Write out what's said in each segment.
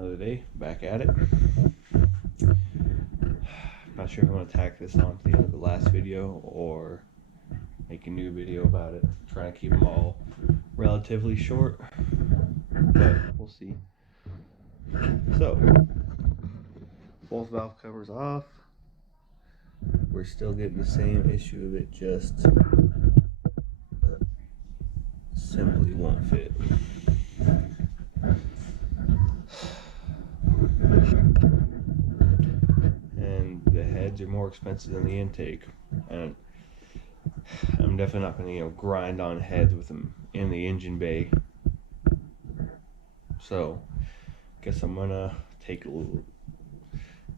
Another day, back at it. Not sure if I'm gonna tack this on to the end of the last video or make a new video about it. Trying to keep them all relatively short, but we'll see. So, both valve covers off. We're still getting the same issue of it just simply won't fit. And the heads are more expensive than the intake, and I'm definitely not going to grind on heads with them in the engine bay. So guess I'm gonna take a little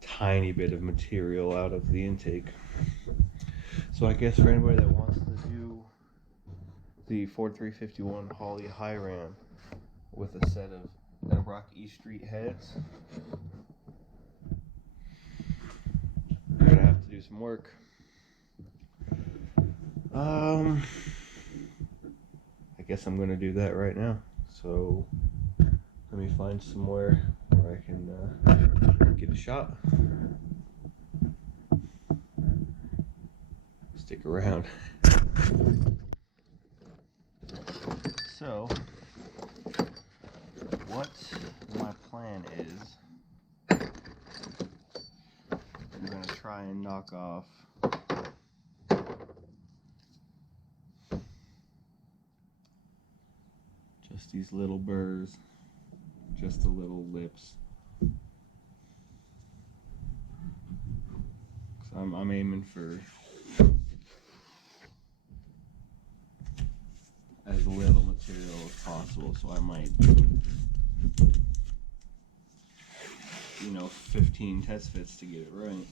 tiny bit of material out of the intake. So I guess for anybody that wants to do the Ford 351 Holley high ram with a set of Meadowbrook East Street heads, you're gonna have to do some work. I guess I'm gonna do that right now. So let me find somewhere where I can get a shot. Stick around. So, what my plan is, I'm going to try and knock off just these little burrs, just the little lips. So I'm aiming for as little material as possible, so I might, 15 test fits to get it right.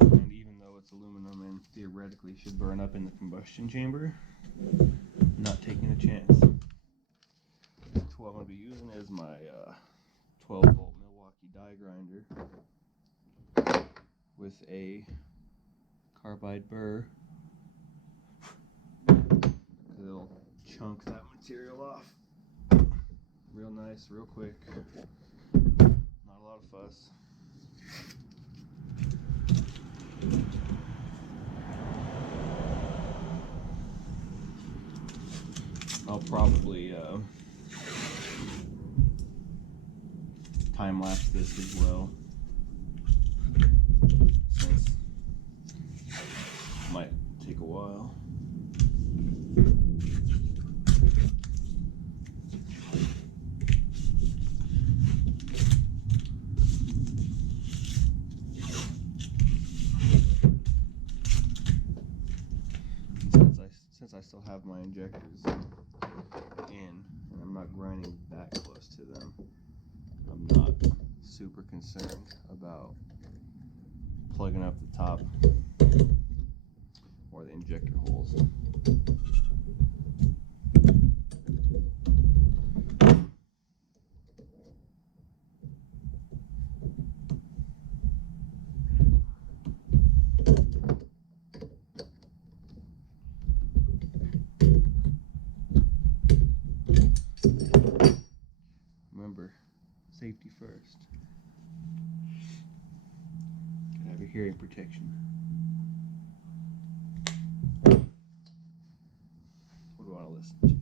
And even though it's aluminum and theoretically should burn up in the combustion chamber, I'm not taking a chance. The tool I'm going to be using is my 12-volt Milwaukee die grinder with a carbide burr. It'll chunk that material off real nice, real quick. Not a lot of fuss. I'll probably time lapse this as well, since it might take a while. Since I still have my injectors in and I'm not grinding that close to them, I'm not super concerned about plugging up the top or the injector holes. Remember, safety first. Gotta have your hearing protection. What do I want to listen to?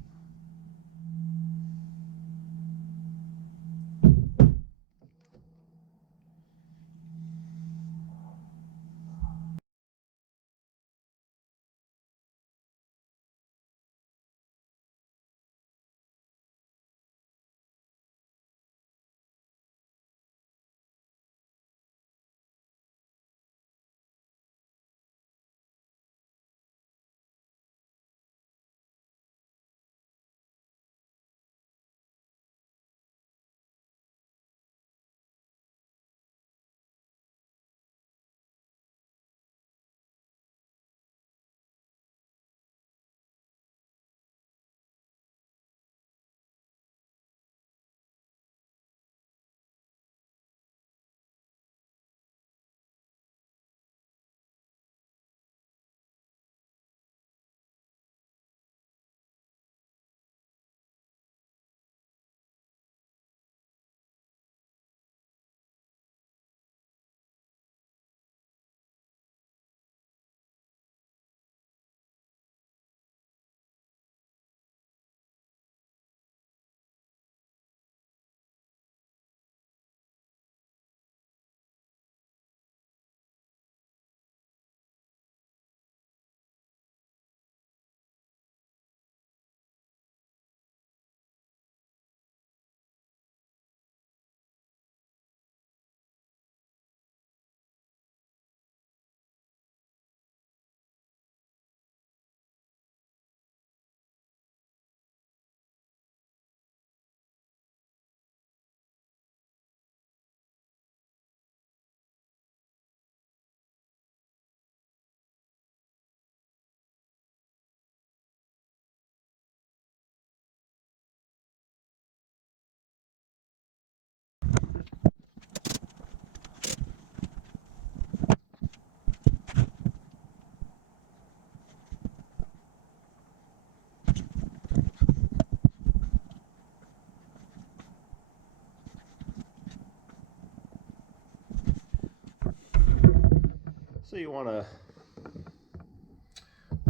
So you want to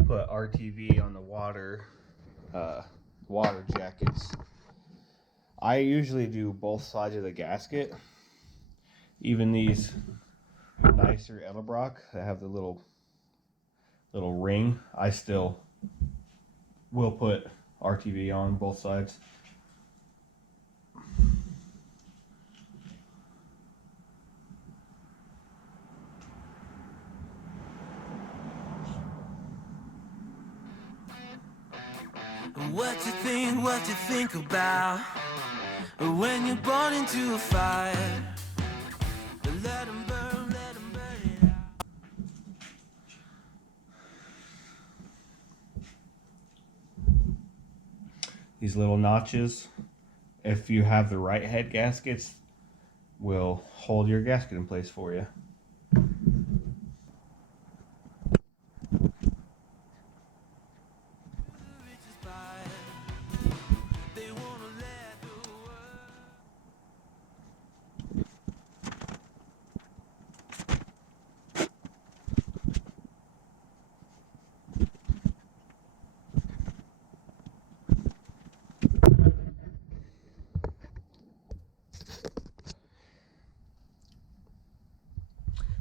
put RTV on the water jackets. I usually do both sides of the gasket. Even these nicer Edelbrock that have the little ring, I still will put RTV on both sides. What you think about when you're born into a fire? Let 'em burn it out. These little notches, if you have the right head gaskets, will hold your gasket in place for you.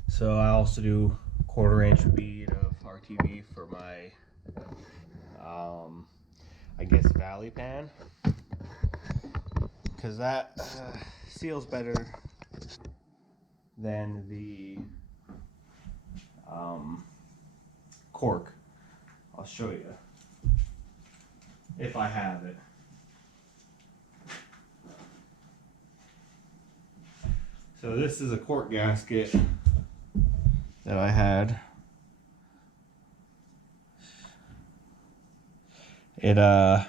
So I also do 1/4 inch bead of RTV for my, I guess, valley pan, because that seals better than the cork. I'll show you if I have it. So this is a cork gasket that I had. It about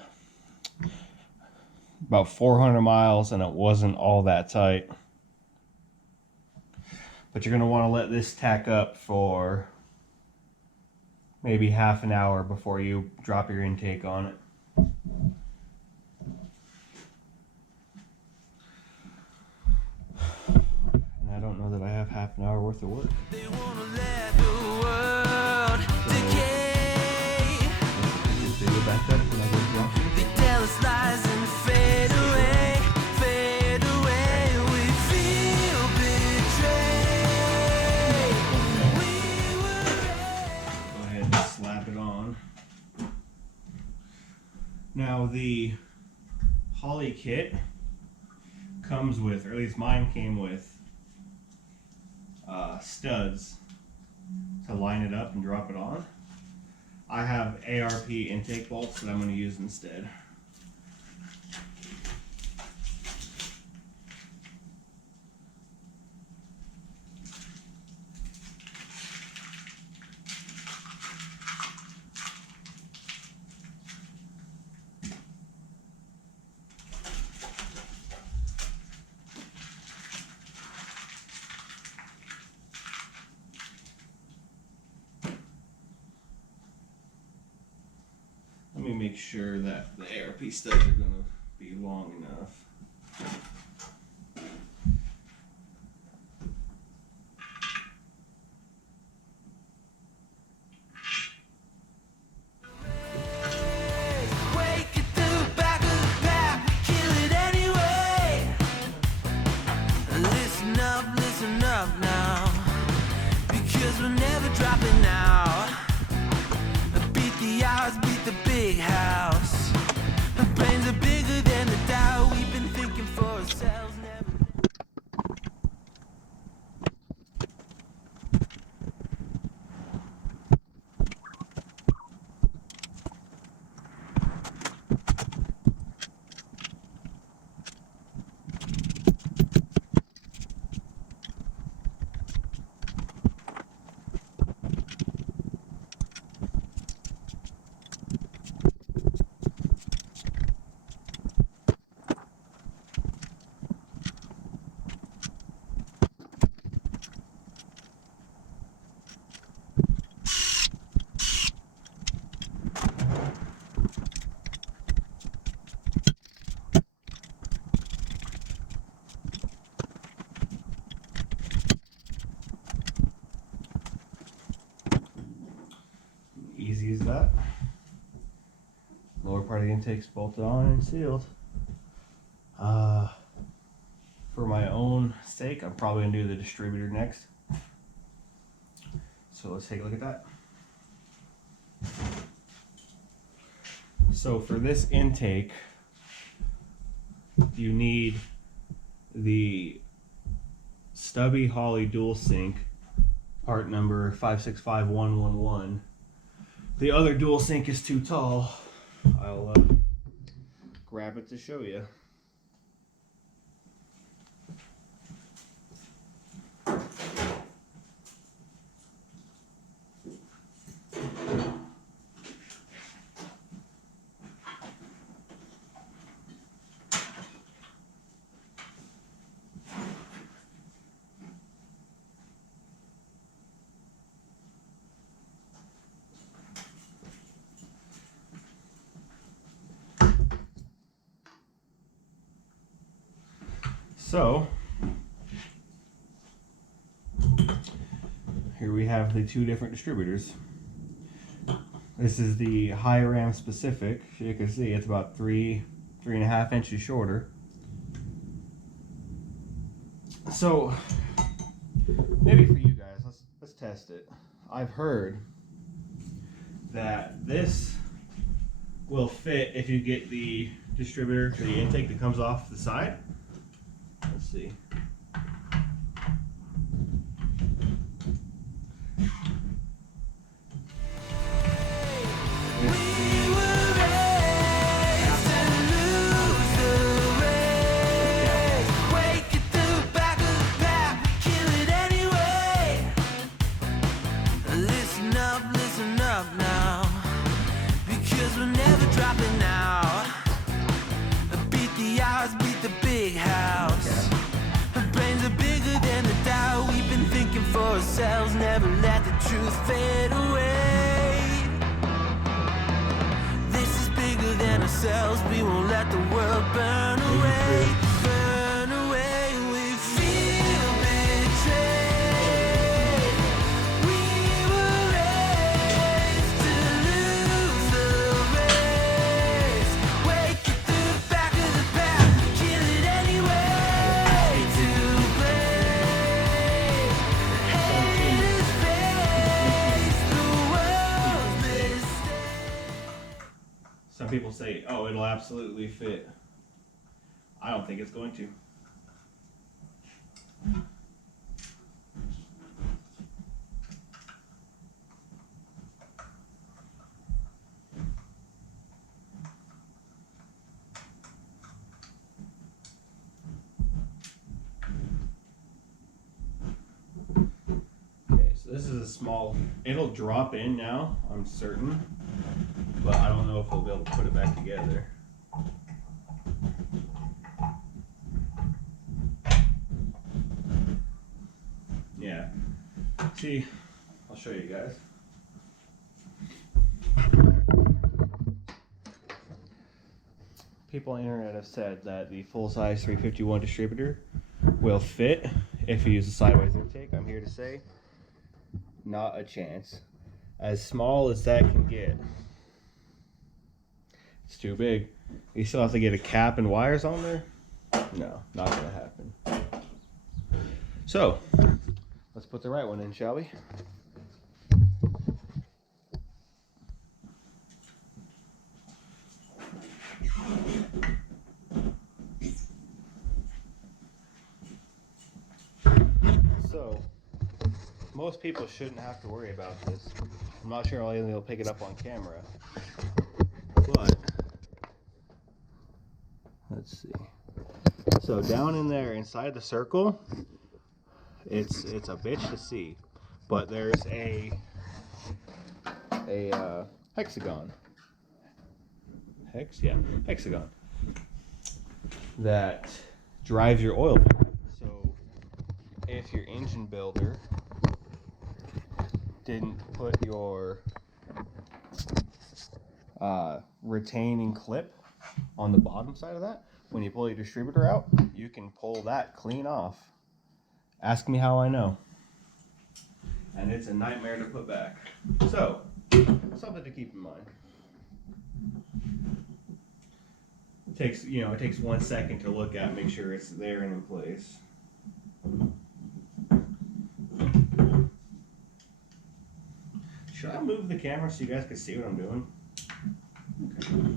400 miles and it wasn't all that tight. But you're gonna want to let this tack up for maybe half an hour before you drop your intake on it. And I don't know that I have half an hour worth of work. They wanna let the world decay. Back up and I go drop it. They tell us lies and fade away, fade away. We feel betrayed. We were Go ahead and slap it on. Now the Holley kit comes with, or at least mine came with, studs to line it up and drop it on. I have ARP intake bolts that I'm going to use instead. Let me make sure that the ARP studs are going to be long enough. wake it through the back of the pack, kill it anyway. Listen up now, because we're never dropping out. Beat the odds, beat the big house. The brains are bigger than the doubt we've been thinking for a Lower part of the intake's bolted on and sealed. For my own sake, I'm probably gonna do the distributor next. So let's take a look at that. So for this intake, you need the stubby Holley dual sync, part number 565111. The other dual sync is too tall. I'll grab it to show you. So here we have the two different distributors. This is the high ram specific. You can see it's about 3.5 inches shorter. So maybe for you guys, let's test it. I've heard that this will fit if you get the distributor for the intake that comes off the side. Let's see. Listen up now, because we're never dropping out. Beat the odds, beat the big house. Our brains are bigger than the doubt. We've been thinking for ourselves, never let the truth fade away. This is bigger than ourselves, we won't let the world burn away. Burn away, we feel betrayed. We were raised to lose the race. Wake it through the back of the pack, kill it anyway. To blame, haters face the world's mistake. Some people say, oh, it'll absolutely fit. I don't think it's going to. Okay, so this is a small, it'll drop in now, I'm certain, but I don't know if we'll be able to put it back together. Yeah. See, I'll show you guys. People on the internet have said that the full-size 351 distributor will fit if you use a sideways intake. I'm here to say, not a chance. As small as that can get, it's too big. You still have to get a cap and wires on there? No, not gonna happen. So, let's put the right one in, shall we? So, most people shouldn't have to worry about this. I'm not sure they'll pick it up on camera, but let's see. So down in there inside the circle, it's a bitch to see, but there's a hexagon. Hexagon that drives your oil pump. So if your engine builder didn't put your retaining clip on the bottom side of that, when you pull your distributor out, you can pull that clean off. Ask me how I know. And it's a nightmare to put back. So, something to keep in mind. It takes 1 second to look at, make sure it's there and in place. Should I move the camera so you guys can see what I'm doing? Okay.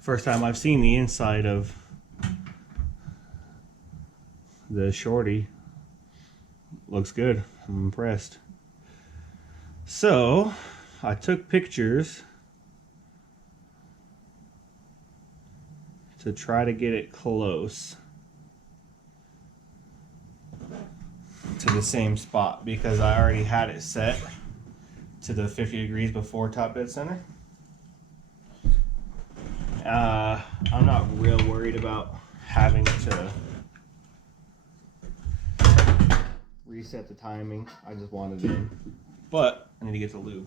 First time I've seen the inside of the Shorty. Looks good. I'm impressed. So I took pictures to try to get it close to the same spot, because I already had it set to the 50 degrees before top dead center. I'm not real worried about having to reset the timing. I just wanted it in, but I need to get the lube.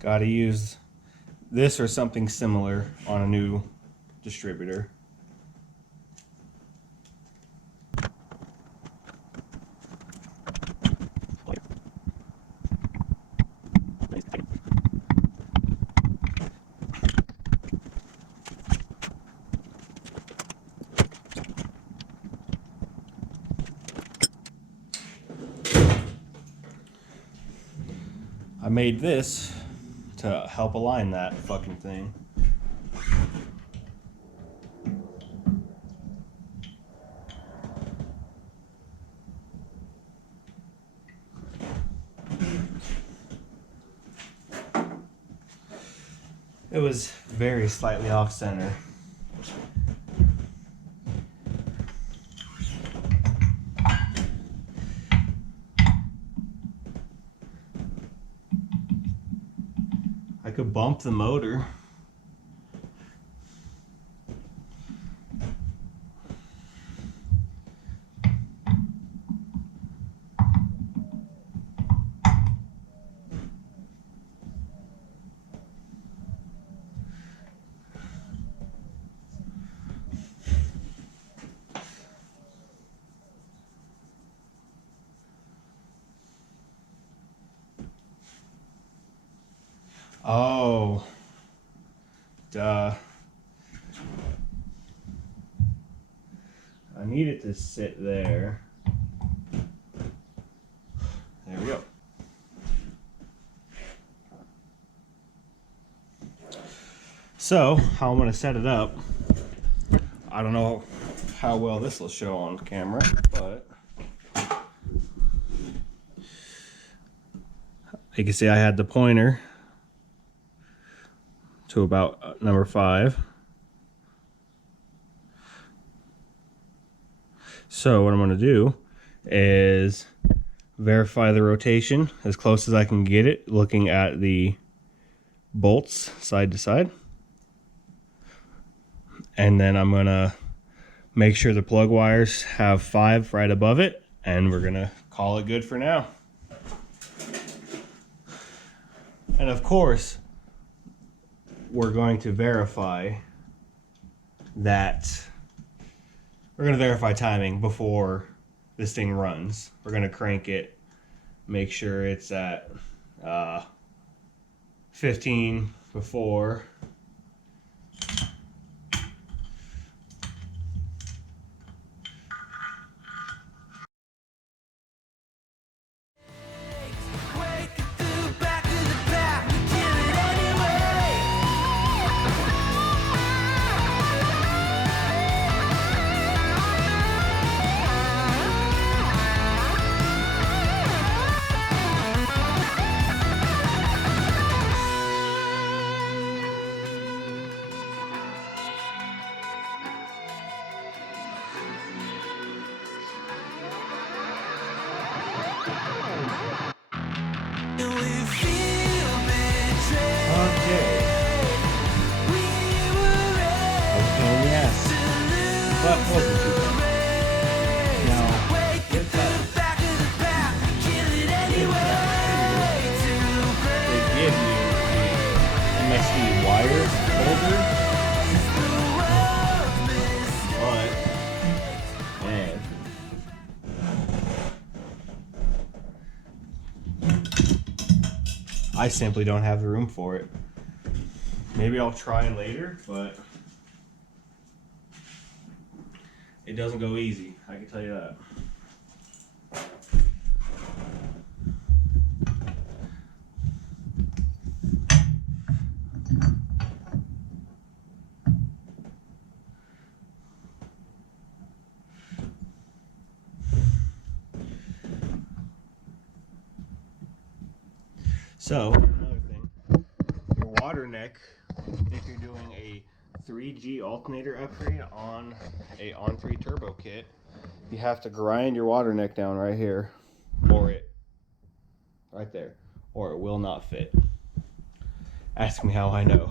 Got to use this or something similar on a new distributor. I made this to help align that fucking thing. It was very slightly off center. I could bump the motor. Oh, duh. I need it to sit there. There we go. So, how I'm going to set it up, I don't know how well this will show on camera, but you can see I had the pointer to about number 5. So what I'm going to do is verify the rotation as close as I can get it, looking at the bolts side to side. And then I'm going to make sure the plug wires have 5 right above it, and we're going to call it good for now. And of course, we're going to verify that we're going to verify timing before this thing runs. We're going to crank it, make sure it's at 15 before. messy wire holder, but man, I simply don't have the room for it. Maybe I'll try later, but it doesn't go easy, I can tell you that. So, another thing, your water neck, if you're doing a 3G alternator upgrade on a On3 turbo kit, you have to grind your water neck down right here, or it, right there, or it will not fit. Ask me how I know.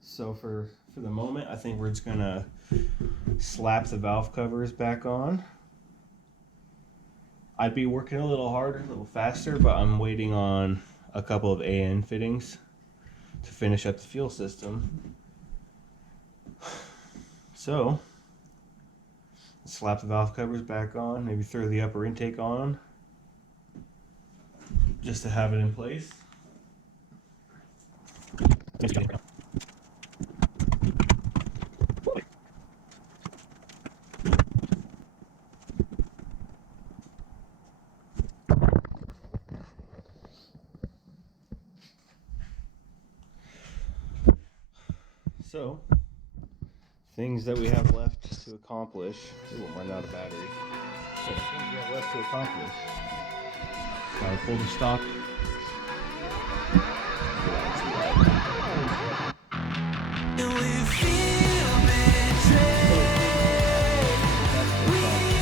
So for the moment, I think we're just gonna slap the valve covers back on. I'd be working a little harder, a little faster, but I'm waiting on a couple of AN fittings to finish up the fuel system. So, slap the valve covers back on, maybe throw the upper intake on, just to have it in place. So, things that we have left to accomplish. Ooh, I'm running out of battery. So, things we have left to accomplish. Gotta pull the stock. And we feel betrayed. We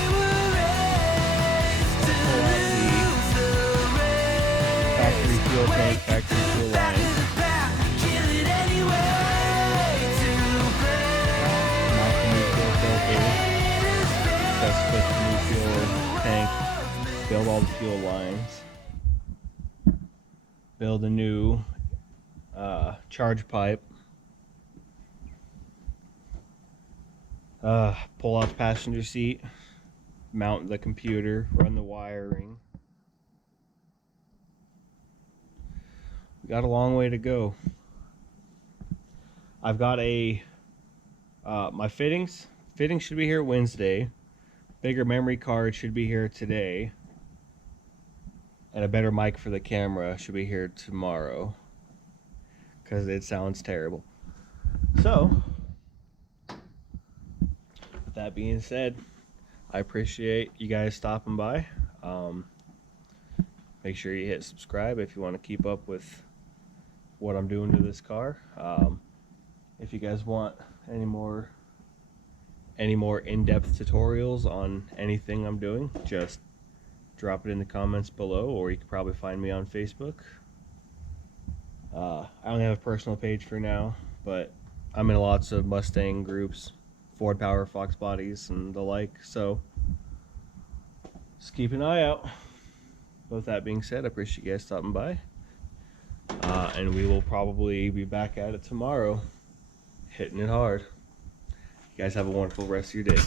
were raised to lose the race. Factory fuel tank, factory fuel Back line. to the back, kill it anyway to Mount the new fuel filter. Test fit the new fuel tank. Build all the fuel lines. Build a new charge pipe. Pull out the passenger seat. Mount the computer. Run the wiring. We got a long way to go. I've got my fittings. Fittings should be here Wednesday. Bigger memory card should be here today. And a better mic for the camera should be here tomorrow. Because it sounds terrible. So, with that being said, I appreciate you guys stopping by. Make sure you hit subscribe if you want to keep up with what I'm doing to this car. If you guys want any more in-depth tutorials on anything I'm doing, just drop it in the comments below, or you can probably find me on Facebook. I only have a personal page for now, but I'm in lots of Mustang groups, Ford Power, Fox Bodies, and the like, so just keep an eye out. With that being said, I appreciate you guys stopping by, and we will probably be back at it tomorrow, hitting it hard. You guys have a wonderful rest of your day.